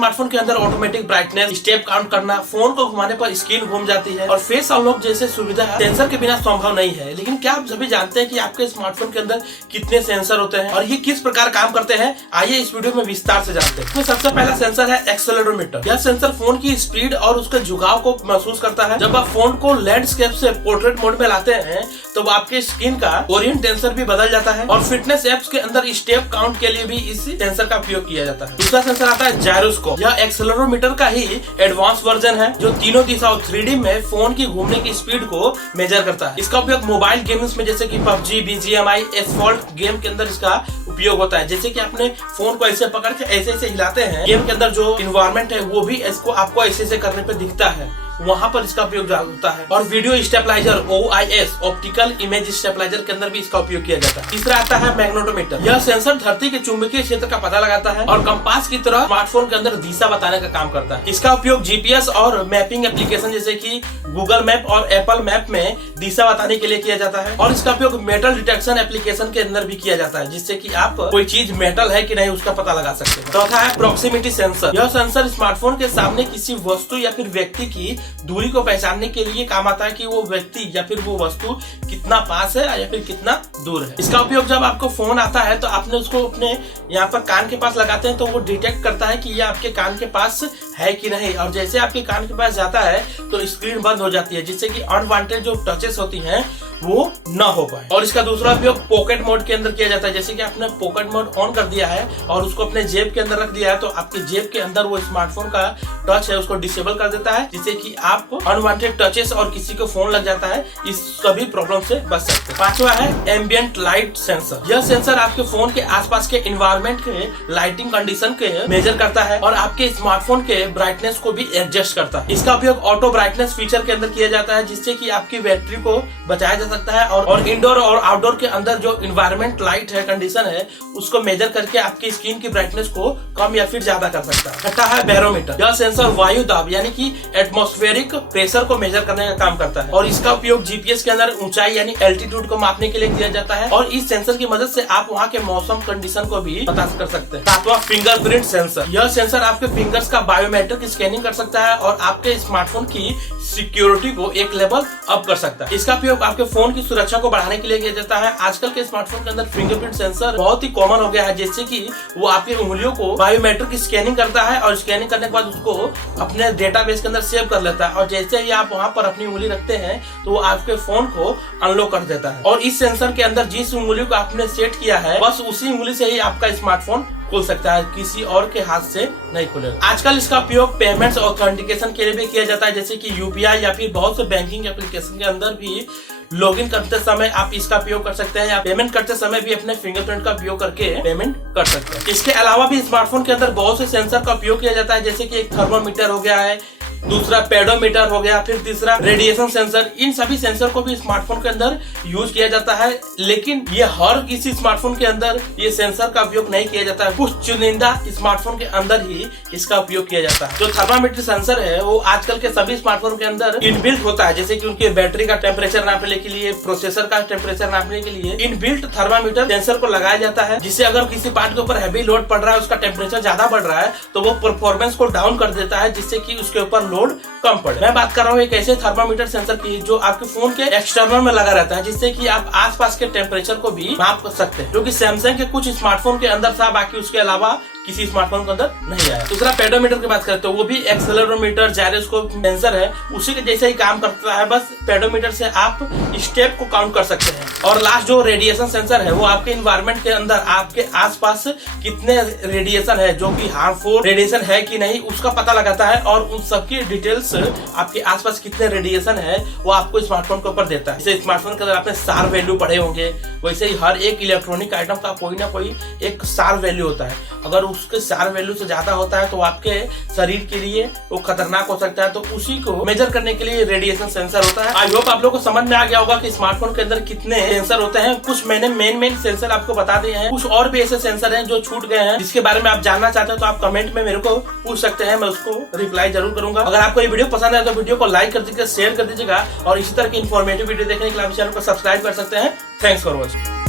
Smartphone के अंदर automatic brightness, step count करना, फोन को घुमाने पर स्क्रीन घूम जाती है और फेस अनलॉक जैसे सुविधा सेंसर के बिना संभव नहीं है। लेकिन क्या आप सभी जानते हैं कि आपके स्मार्टफोन के अंदर कितने सेंसर होते हैं और ये किस प्रकार काम करते हैं? आइए इस वीडियो में विस्तार से जानते हैं। इसमें सबसे पहला सेंसर है एक्सेलेरोमीटर। यह सेंसर फोन की स्पीड और उसके झुकाव को महसूस करता है। जब आप फोन को लैंडस्केप से पोर्ट्रेट मोड में लाते हैं तो आपके स्क्रीन का ओरिएंटेशन भी बदल जाता है और फिटनेस एप्स के अंदर स्टेप काउंट के लिए भी इस सेंसर का उपयोग किया जाता है। दूसरा सेंसर आता है जायरोस्कोप। यह एक्सेलेरोमीटर का ही एडवांस वर्जन है जो तीनों दिशाओं 3D में फोन की घूमने की स्पीड को मेजर करता है। इसका उपयोग मोबाइल गेम्स में जैसे कि PUBG, BGMI, एसफॉल्ट गेम के अंदर इसका उपयोग होता है। जैसे कि आपने फोन को ऐसे पकड़ के ऐसे ऐसे हिलाते हैं, गेम के अंदर जो इन्वायरमेंट है वो भी इसको आपको ऐसे ऐसे करने पे दिखता है, वहाँ पर इसका उपयोग होता है। और video stabiliser OIS, optical image stabiliser के अंदर भी इसका उपयोग किया जाता है। तीसरा आता है मैग्नेटोमीटर। यह सेंसर धरती के चुंबकीय क्षेत्र का पता लगाता है और कंपास की तरह स्मार्टफोन के अंदर दिशा बताने का काम करता है। इसका उपयोग GPS और मैपिंग एप्लीकेशन जैसे कि गूगल मैप और एप्पल मैप में दिशा बताने के लिए किया जाता है। और इसका उपयोग मेटल डिटेक्शन एप्लीकेशन के अंदर भी किया जाता है, जिससे कि आप कोई चीज मेटल है कि नहीं उसका पता लगा सकते हैं। चौथा है प्रॉक्सिमिटी सेंसर। यह सेंसर स्मार्टफोन के सामने किसी वस्तु या फिर व्यक्ति की दूरी को पहचानने के लिए काम आता है कि वो व्यक्ति या फिर वो वस्तु कितना पास है या फिर कितना दूर है। इसका उपयोग जब आपको फोन आता है तो आपने उसको अपने यहाँ पर कान के पास लगाते हैं तो वो डिटेक्ट करता है कि ये आपके कान के पास है कि नहीं, और जैसे आपके कान के पास जाता है तो स्क्रीन बंद हो जाती है, जिससे कि अनवांटेड जो टचेस होती हैं वो न हो पाए। और इसका दूसरा उपयोग पॉकेट मोड के अंदर किया जाता है। जैसे कि आपने पॉकेट मोड ऑन कर दिया है और उसको अपने जेब के अंदर रख दिया है तो आपके जेब के अंदर वो स्मार्टफोन का टच है उसको डिसेबल कर देता है, जिससे कि आप अनवांटेड टचेस और किसी को फोन लग जाता है इस सभी प्रॉब्लम से बच सकते हैं। पांचवा है एम्बिएंट लाइट सेंसर। यह सेंसर आपके फोन के आसपास के एनवायरनमेंट के लाइटिंग कंडीशन के मेजर करता है और आपके स्मार्टफोन के ब्राइटनेस को भी एडजस्ट करता है। इसका उपयोग ऑटो ब्राइटनेस फीचर के अंदर किया जाता है, जिससे कि आपकी बैटरी को बचाया जा सकता है और इंडोर और आउटडोर के अंदर जो इन्वायरमेंट लाइट है कंडीशन है उसको मेजर करके आपकी स्क्रीन की ब्राइटनेस को कम या फिर ज्यादा कर सकता है। छठा है बैरोमीटर। यह सेंसर वायु दाब यानी कि एटमॉस्फेरिक प्रेशर को मेजर करने का काम करता है और इसका उपयोग GPS के अंदर ऊंचाई यानी एल्टीट्यूड को मापने के लिए किया जाता है और इस सेंसर की मदद से आप वहाँ के मौसम कंडीशन को भी पता कर सकते हैं। सातवां फिंगरप्रिंट सेंसर। यह सेंसर आपके फिंगर्स का बायोमेट्रिक स्कैनिंग कर सकता है और आपके स्मार्टफोन की सिक्योरिटी को एक लेवल अप कर सकता है। इसका उपयोग आपके फोन की सुरक्षा को बढ़ाने के लिए किया जाता है। आजकल के स्मार्टफोन के अंदर फिंगरप्रिंट सेंसर बहुत ही कॉमन हो गया है, जैसे कि वो आपकी उंगलियों को बायोमेट्रिक स्कैनिंग करता है और स्कैनिंग करने के बाद उसको अपने डेटाबेस के अंदर सेव कर लेता है और जैसे ही आप वहां पर अपनी उंगली रखते हैं तो वो आपके फोन को अनलॉक कर देता है। और इस सेंसर के अंदर जिस उंगली को आपने सेट किया है बस उसी उंगली से ही आपका स्मार्टफोन खुल सकता है, किसी और के हाथ से नहीं खुलेगा। आजकल इसका उपयोग पेमेंट्स ऑथेंटिकेशन के लिए भी किया जाता है, जैसे कि UPI या फिर बहुत से बैंकिंग एप्लीकेशन के अंदर भी लॉगिन करते समय आप इसका उपयोग कर सकते हैं या पेमेंट करते समय भी अपने फिंगरप्रिंट का उपयोग करके पेमेंट कर सकते हैं। इसके अलावा भी स्मार्टफोन के अंदर बहुत से सेंसर का उपयोग किया जाता है, जैसे कि एक थर्मोमीटर हो गया है, दूसरा पेडोमीटर हो गया, फिर तीसरा रेडिएशन सेंसर। इन सभी सेंसर को भी स्मार्टफोन के अंदर यूज किया जाता है, लेकिन ये हर किसी स्मार्टफोन के अंदर ये सेंसर का उपयोग नहीं किया जाता है। कुछ चुनिंदा स्मार्टफोन के अंदर ही इसका उपयोग किया जाता है। जो थर्मामीटर सेंसर है वो आजकल के सभी स्मार्टफोन के अंदर इनबिल्ट होता है, जैसे कि उनके बैटरी का टेम्परेचर नापने के लिए, प्रोसेसर का टेम्परेचर नापने के लिए इनबिल्ट थर्मामीटर सेंसर को लगाया जाता है, जिससे अगर किसी पार्ट के ऊपर हैवी लोड पड़ रहा है, उसका टेम्परेचर ज्यादा बढ़ रहा है तो वो परफॉर्मेंस को डाउन कर देता है, जिससे कि उसके ऊपर लोड कम पड़े। मैं बात कर रहा हूँ एक ऐसे थर्मामीटर सेंसर की जो आपके फोन के एक्सटर्नल में लगा रहता है, जिससे कि आप आसपास के टेम्परेचर को भी माप सकते हैं, जो कि सैमसंग के कुछ स्मार्टफोन के अंदर था, बाकी उसके अलावा किसी स्मार्टफोन के अंदर नहीं आया। दूसरा पेडोमीटर की बात करते हैं, वो भी एक्सेलेरोमीटर जायरोस्कोप सेंसर है, उसी के जैसे ही काम करता है, बस पेडोमीटर से आप स्टेप को काउंट कर सकते हैं। और लास्ट जो रेडिएशन सेंसर है वो आपके इन्वायरमेंट के अंदर आपके आसपास कितने रेडिएशन है, जो कि हार्मफुल रेडिएशन है कि नहीं उसका पता लगाता है और उन सबकी डिटेल्स आपके आसपास कितने रेडिएशन है वो आपको स्मार्टफोन के ऊपर देता है। जैसे स्मार्टफोन के अंदर आपने सार वैल्यू पढ़े होंगे, वैसे ही हर एक इलेक्ट्रॉनिक आइटम का कोई ना कोई एक सार वैल्यू होता है। अगर उसके सार वैल्यू से ज्यादा होता है तो आपके शरीर के लिए वो खतरनाक हो सकता है, तो उसी को मेजर करने के लिए रेडिएशन सेंसर होता है। आई होप आप लोगों को समझ में आ गया होगा कि स्मार्टफोन के अंदर कितने सेंसर होते हैं। कुछ मैंने मेन सेंसर आपको बता दिए हैं, कुछ और भी ऐसे सेंसर हैं जो छूट गए हैं, जिसके बारे में आप जानना चाहते हो तो आप कमेंट में मेरे को पूछ सकते हैं, मैं उसको रिप्लाई जरूर करूंगा। अगर आपको ये वीडियो पसंद आए तो वीडियो को लाइक कर दीजिएगा, शेयर कर दीजिएगा और इसी तरह की इन्फॉर्मेटिव वीडियो देखने के लिए आप चैनल को सब्सक्राइब कर सकते हैं। Thanks for watching.